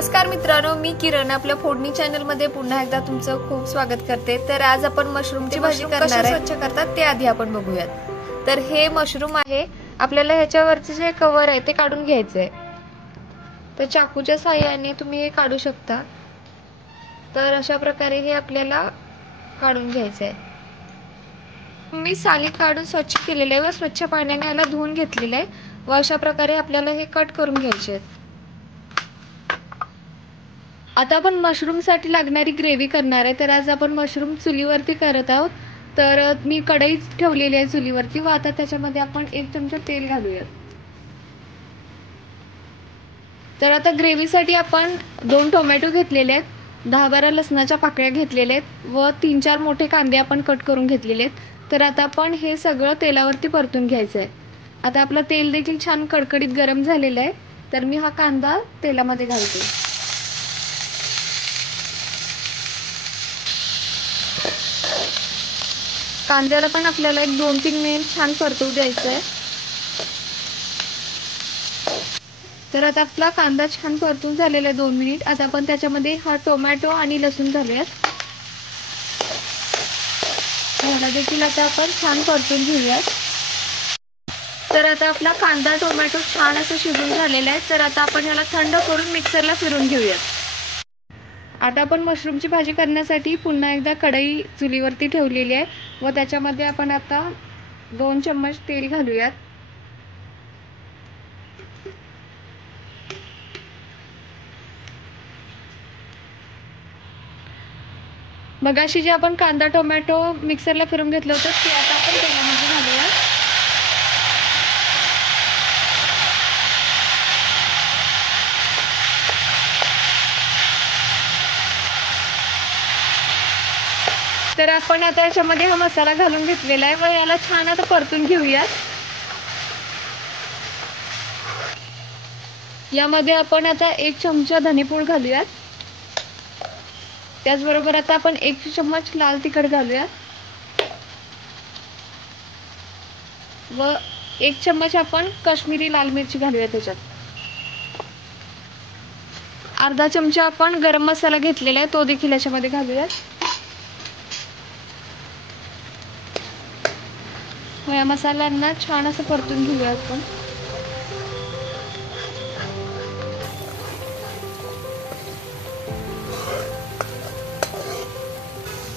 नमस्कार मित्रांनो, मी किरण आपल्या फोडणी चॅनल मध्ये पुन्हा एकदा तुमचं खूप स्वागत करते। तर आज आपण मशरूमची भाजी करणार आहे। स्वच्छ करतात ते आधी आपण बघूयात। तर हे मशरूम आहे, आपल्याला ह्याच्यावरचे जे कव्हर आहे ते काढून घ्यायचे आहे। तर चाकूच्या साहाय्याने तुम्ही हे काढू शकता। तर अशा प्रकारे हे आपल्याला काढून घ्यायचे आहे। मी साली काढून स्वच्छ केलेले आहे व स्वच्छ पाण्याने याला धुवून घेतलेले आहे व अशा प्रकारे आपल्याला हे कट करून घ्यायचे आहेत। आता आपण मशरूम साठी लागणारी ग्रेव्ही करणार आहे। तर आज आपण मशरूम चुलीवरती करत आहोत। तर मी कढई ठेवलेली आहे चुलीवरती व आता त्याच्यामध्ये आपण 1 चमचा तेल घालूया। तर आता ग्रेव्ही साठी आपण 2 टोमॅटो घेतलेले आहेत, 10-12 लसणाच्या पाकळ्या घेतलेल्या आहेत व 3-4 मोठे कांदे आपण कट करून घेतलेले आहेत। तर आता आपण हे सगळं तेलावरती परतून घ्यायचं आहे। आता आपलं तेल देखील छान कडकडीत गरम झालेलं आहे। तर मी हा कांदा तेलामध्ये घालते। कांद्याला पण आपल्याला 1-2-3 मिनिट छान परतू द्यायचं आहे। तर आता आपला कांदा छान परतून झालेला आहे 2 मिनिट। आता आपण त्याच्यामध्ये हा टोमॅटो आणि लसूण घालूयात। ह्याला देखील आता आपण छान परतून घेऊयात। तर आता आपला कांदा टोमॅटो छान असं शिजून झालेला आहे। तर आता आपण ह्याला थंड करून मिक्सरला फिरून घेऊयात। आता आपण मशरूमची भाजी करण्यासाठी पुन्हा एकदा कढई चुलीवरती ठेवलेली आहे व त्याच्यामध्ये आपण आता 2 चम्मच तेल घालूयात। मगाशी जे आपण कांदा टोमॅटो मिक्सरला फिरून घेतलं होतं ते आता आपण तेलामध्ये घालूयात। तर आपण आता याच्यामध्ये हा मसाला घालून घेतलेला आहे व याला छान आता परतून घेऊयात। यामध्ये आपण आता 1 चमचा धनेपूड घालूयात। त्याचबरोबर आता आपण 1 चम्मच लाल तिखट घालूयात व 1 चम्मच आपण काश्मीरी लाल मिरची घालूयात त्याच्यात। अर्धा चमचा आपण गरम मसाला घेतलेला आहे तो देखील याच्यामध्ये घालूयात व या मसाल्यांना छान असं परतून घेऊया आपण।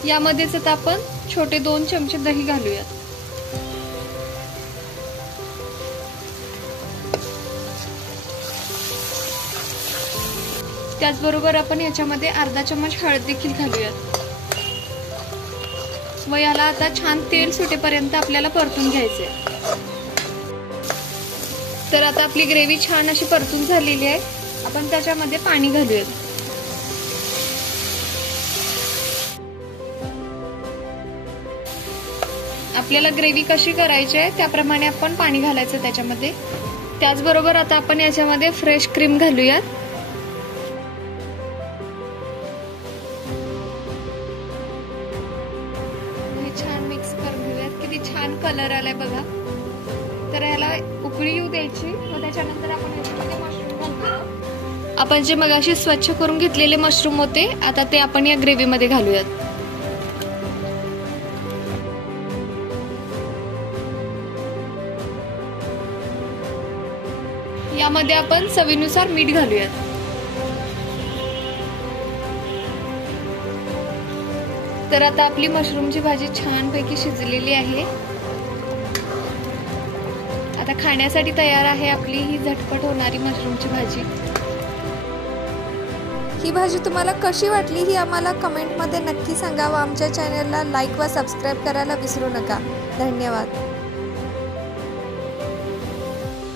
यामध्येच आता आपण छोटे 2 चमचे दही घालूयात। त्याचबरोबर आपण याच्यामध्ये अर्धा चमच हळद देखील घालूयात व याला आता छान तेल सुटेपर्यंत आपल्याला परतून घ्यायचे। तर आता आपली ग्रेव्ही छान अशी परतून झालेली आहे। आपण त्याच्यामध्ये पाणी घालूयात। आपल्याला ग्रेव्ही कशी करायची आहे त्याप्रमाणे आपण पाणी घालायचं त्याच्यामध्ये। त्याचबरोबर आता आपण याच्यामध्ये फ्रेश क्रीम घालूयात। हे छान मिक्स करून घेऊयात। किती छान कलर आलाय बघा। तर याला उकळी येऊ द्यायची व त्याच्यानंतर आपण याच्यामध्ये मशरूम घालूयात। आपण जे मगाशी स्वच्छ करून घेतलेले मशरूम होते आता ते आपण या ग्रेव्ही मध्ये घालूयात। यामध्ये आपण चवीनुसार मीठ घालूयात। तर आता आपली मशरूमची भाजी छानपैकी शिजलेली आहे। आता खाण्यासाठी तयार आहे आपली ही झटपट होणारी मशरूमची भाजी। ही भाजी तुम्हाला कशी वाटली ही आम्हाला कमेंटमध्ये नक्की सांगा व आमच्या चॅनलला लाईक व सबस्क्राईब करायला विसरू नका। धन्यवाद।